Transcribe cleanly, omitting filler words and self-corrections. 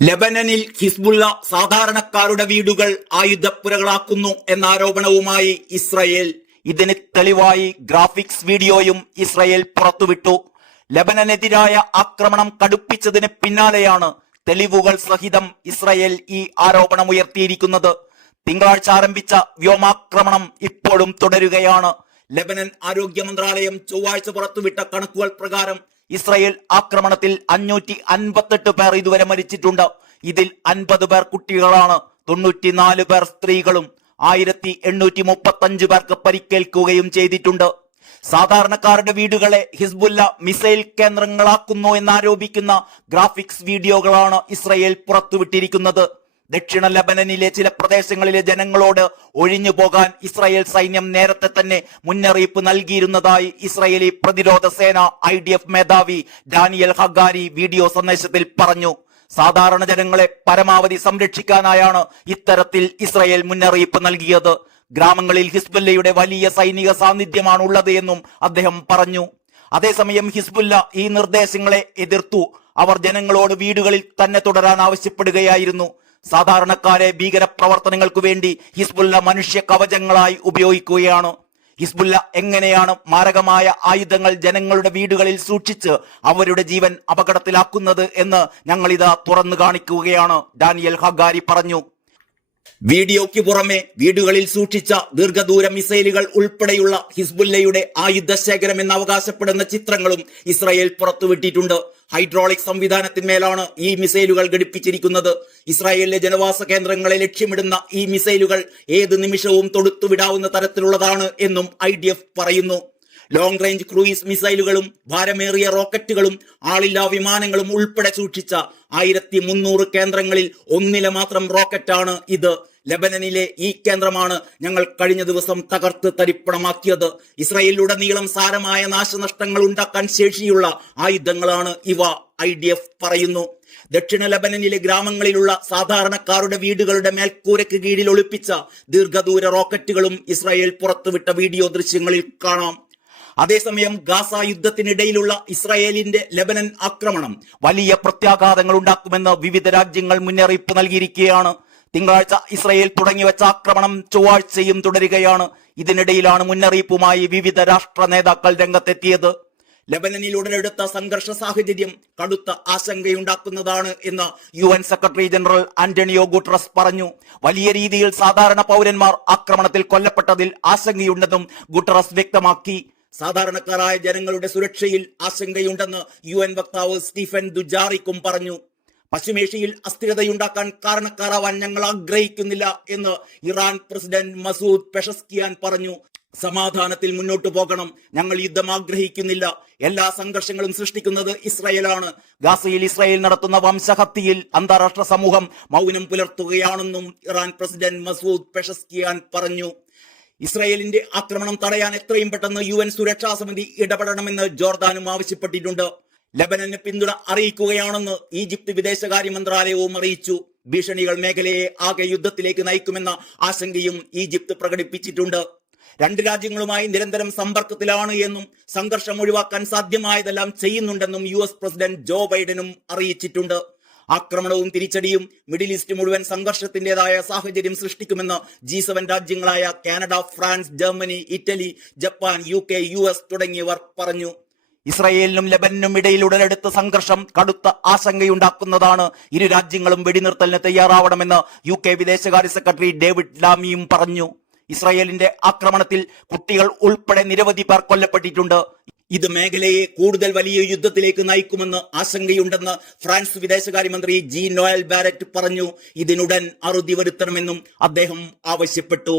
ലെബനനിൽ Hezbollah സാധാരണക്കാരുടെ വീടുകൾ ആയുധപ്പുരകളാക്കുന്നു എന്ന ആരോപണവുമായി ഇസ്രയേൽ. ഇതിന് തെളിവായി ഗ്രാഫിക്സ് വീഡിയോയും ഇസ്രയേൽ പുറത്തുവിട്ടു. ലെബനനെതിരായ ആക്രമണം കടുപ്പിച്ചതിന് പിന്നാലെയാണ് തെളിവുകൾ സഹിതം ഇസ്രയേൽ ഈ ആരോപണം ഉയർത്തിയിരിക്കുന്നത്. തിങ്കളാഴ്ച ആരംഭിച്ച വ്യോമാക്രമണം ഇപ്പോഴും തുടരുകയാണ്. ലെബനൻ ആരോഗ്യ മന്ത്രാലയം ചൊവ്വാഴ്ച പുറത്തുവിട്ട കണക്കുകൾ പ്രകാരം ഇസ്രയേൽ ആക്രമണത്തിൽ 558 പേർ ഇതുവരെ മരിച്ചിട്ടുണ്ട്. ഇതിൽ 50 പേർ കുട്ടികളാണ്, 94 പേർ സ്ത്രീകളും, 1835 പേർക്ക് പരിക്കേൽക്കുകയും ചെയ്തിട്ടുണ്ട്. സാധാരണക്കാരുടെ വീടുകളെ ഹിസ്ബുല്ല മിസൈൽ കേന്ദ്രങ്ങളാക്കുന്നു എന്നാരോപിക്കുന്ന ഗ്രാഫിക്സ് വീഡിയോകളാണ് ഇസ്രയേൽ പുറത്തുവിട്ടിരിക്കുന്നത്. ദക്ഷിണ ലെബനനിലെ ചില പ്രദേശങ്ങളിലെ ജനങ്ങളോട് ഒഴിഞ്ഞു പോകാൻ ഇസ്രായേൽ സൈന്യം നേരത്തെ തന്നെ മുന്നറിയിപ്പ് നൽകിയിരുന്നതായി ഇസ്രായേലി പ്രതിരോധ സേന IDF മേധാവി ഡാനിയൽ ഹഗാരി വീഡിയോ സന്ദേശത്തിൽ പറഞ്ഞു. സാധാരണ ജനങ്ങളെ പരമാവധി സംരക്ഷിക്കാനായാണ് ഇത്തരത്തിൽ ഇസ്രായേൽ മുന്നറിയിപ്പ് നൽകിയത്. ഗ്രാമങ്ങളിൽ ഹിസ്ബുല്ലയുടെ വലിയ സൈനിക സാന്നിധ്യമാണ് ഉള്ളത് എന്നും അദ്ദേഹം പറഞ്ഞു. അതേസമയം ഹിസ്ബുല്ല ഈ നിർദ്ദേശങ്ങളെ എതിർത്തു. അവർ ജനങ്ങളോട് വീടുകളിൽ തന്നെ തുടരാൻ ആവശ്യപ്പെടുകയായിരുന്നു. സാധാരണക്കാരെ ഭീകരപ്രവർത്തനങ്ങൾക്കു വേണ്ടി ഹിസ്ബുല്ല മനുഷ്യ കവചങ്ങളായി ഉപയോഗിക്കുകയാണ്. ഹിസ്ബുല്ല എങ്ങനെയാണ് മാരകമായ ആയുധങ്ങൾ ജനങ്ങളുടെ വീടുകളിൽ സൂക്ഷിച്ച് അവരുടെ ജീവൻ അപകടത്തിലാക്കുന്നത് എന്ന് ഞങ്ങളിതാ തുറന്നു കാണിക്കുകയാണ്, ഡാനിയൽ ഹഗാരി പറഞ്ഞു. വീഡിയോയ്ക്ക് പുറമെ വീടുകളിൽ സൂക്ഷിച്ച ദീർഘദൂര മിസൈലുകൾ ഉൾപ്പെടെയുള്ള ഹിസ്ബുല്ലയുടെ ആയുധശേഖരം എന്ന് അവകാശപ്പെടുന്ന ചിത്രങ്ങളും ഇസ്രായേൽ പുറത്തുവിട്ടിട്ടുണ്ട്. ഹൈഡ്രോളിക് സംവിധാനത്തിന്മേലാണ് ഈ മിസൈലുകൾ ഘടിപ്പിച്ചിരിക്കുന്നത്. ഇസ്രായേലിലെ ജനവാസ കേന്ദ്രങ്ങളെ ലക്ഷ്യമിടുന്ന ഈ മിസൈലുകൾ ഏത് നിമിഷവും തൊടുത്തുവിടാവുന്ന തരത്തിലുള്ളതാണ് എന്നും IDF പറയുന്നു. ലോങ് റേഞ്ച് ക്രൂയിസ് മിസൈലുകളും ഭാരമേറിയ റോക്കറ്റുകളും ആളില്ലാ വിമാനങ്ങളും ഉൾപ്പെടെ സൂക്ഷിച്ച 1300 കേന്ദ്രങ്ങളിൽ ഒന്നിലെ മാത്രം റോക്കറ്റാണ് ഇത്. ലെബനനിലെ ഈ കേന്ദ്രമാണ് ഞങ്ങൾ കഴിഞ്ഞ ദിവസം തകർത്ത് തരിപ്പണമാക്കിയത്. ഇസ്രായേലിലുടനീളം സാരമായ നാശനഷ്ടങ്ങൾ ഉണ്ടാക്കാൻ ശേഷിയുള്ള ആയുധങ്ങളാണ് ഇവ, IDF പറയുന്നു. ദക്ഷിണ ലെബനനിലെ ഗ്രാമങ്ങളിലുള്ള സാധാരണക്കാരുടെ വീടുകളുടെ മേൽക്കൂരയ്ക്ക് കീഴിൽ ഒളിപ്പിച്ച ദീർഘദൂര റോക്കറ്റുകളും ഇസ്രായേൽ പുറത്തുവിട്ട വീഡിയോ ദൃശ്യങ്ങളിൽ കാണാം. അതേസമയം ഗാസ യുദ്ധത്തിനിടയിലുള്ള ഇസ്രായേലിന്റെ ലെബനൻ ആക്രമണം വലിയ പ്രത്യാഘാതങ്ങൾ ഉണ്ടാക്കുമെന്ന് വിവിധ രാജ്യങ്ങൾ മുന്നറിയിപ്പ് നൽകിയിരിക്കുകയാണ്. തിങ്കളാഴ്ച ഇസ്രായേൽ തുടങ്ങിവെച്ച ആക്രമണം ചൊവ്വാഴ്ചയും തുടരുകയാണ്. ഇതിനിടയിലാണ് മുന്നറിയിപ്പുമായി വിവിധ രാഷ്ട്ര നേതാക്കൾ രംഗത്തെത്തിയത്. ലെബനനിൽ ഉടലെടുത്ത സംഘർഷ സാഹചര്യം കടുത്ത ആശങ്കയുണ്ടാക്കുന്നതാണ് എന്ന് UN secretary general Antonio Guterres പറഞ്ഞു. വലിയ രീതിയിൽ സാധാരണ പൗരന്മാർ ആക്രമണത്തിൽ കൊല്ലപ്പെട്ടതിൽ ആശങ്കയുണ്ടെന്നും ഗുട്ടറസ് വ്യക്തമാക്കി. സാധാരണക്കാരായ ജനങ്ങളുടെ സുരക്ഷയിൽ ആശങ്കയുണ്ടെന്ന് UN വക്താവ് സ്റ്റീഫൻ ദുജാറിക്കും പറഞ്ഞു. പശ്ചിമേഷ്യയിൽ അസ്ഥിരതയുണ്ടാക്കാൻ കാരണക്കാരാവാൻ ഞങ്ങൾ ആഗ്രഹിക്കുന്നില്ല എന്ന് ഇറാൻ പ്രസിഡന്റ് മസൂദ് പെഷസ്കിയാൻ പറഞ്ഞു. സമാധാനത്തിൽ മുന്നോട്ടു പോകണം, ഞങ്ങൾ യുദ്ധം ആഗ്രഹിക്കുന്നില്ല. എല്ലാ സംഘർഷങ്ങളും സൃഷ്ടിക്കുന്നത് ഇസ്രായേലാണ്. ഗാസയിൽ ഇസ്രായേൽ നടത്തുന്ന വംശഹത്യയിൽ അന്താരാഷ്ട്ര സമൂഹം മൗനം പുലർത്തുകയാണെന്നും ഇറാൻ പ്രസിഡന്റ് മസൂദ് പെഷസ്കിയാൻ പറഞ്ഞു. ഇസ്രായേലിന്റെ ആക്രമണം തടയാൻ എത്രയും പെട്ടെന്ന് UN സുരക്ഷാ സമിതി ഇടപെടണമെന്ന് ജോർദാനും ആവശ്യപ്പെട്ടിട്ടുണ്ട്. ലെബനന് പിന്തുണ അറിയിക്കുകയാണെന്ന് ഈജിപ്ത് വിദേശകാര്യ മന്ത്രാലയവും അറിയിച്ചു. ഭീഷണികൾ മേഖലയെ ആകെ യുദ്ധത്തിലേക്ക് നയിക്കുമെന്ന ആശങ്കയും ഈജിപ്ത് പ്രകടിപ്പിച്ചിട്ടുണ്ട്. രണ്ട് രാജ്യങ്ങളുമായി നിരന്തരം സമ്പർക്കത്തിലാണ് എന്നും സംഘർഷം ഒഴിവാക്കാൻ സാധ്യമായതെല്ലാം ചെയ്യുന്നുണ്ടെന്നും US പ്രസിഡന്റ് ജോ ബൈഡനും അറിയിച്ചിട്ടുണ്ട്. ആക്രമണവും തിരിച്ചടിയും മിഡിൽ ഈസ്റ്റ് മുഴുവൻ സംഘർഷത്തിന്റേതായ സാഹചര്യം സൃഷ്ടിക്കുമെന്ന് G7 രാജ്യങ്ങളായ Canada, France, Germany, Italy, Japan, UK, US തുടങ്ങിയവർ പറഞ്ഞു. ഇസ്രായേലിനും ലെബനനും ഇടയിൽ ഉടലെടുത്ത സംഘർഷം കടുത്ത ആശങ്കയുണ്ടാക്കുന്നതാണ്. ഇരു രാജ്യങ്ങളും വെടിനിർത്തലിന് തയ്യാറാവണമെന്ന് UK വിദേശകാര്യ സെക്രട്ടറി ഡേവിഡ് ലാമിയും പറഞ്ഞു. ഇസ്രായേലിന്റെ ആക്രമണത്തിൽ കുട്ടികൾ ഉൾപ്പെടെ നിരവധി പേർ കൊല്ലപ്പെട്ടിട്ടുണ്ട്. ഇത് മേഖലയെ കൂടുതൽ വലിയ യുദ്ധത്തിലേക്ക് നയിക്കുമെന്ന് ആശങ്കയുണ്ടെന്ന് ഫ്രാൻസ് വിദേശകാര്യമന്ത്രി ജീൻ നോയൽ ബാരറ്റ് പറഞ്ഞു. ഇതിനുടൻ അറുതി വരുത്തണമെന്നും അദ്ദേഹം ആവശ്യപ്പെട്ടു.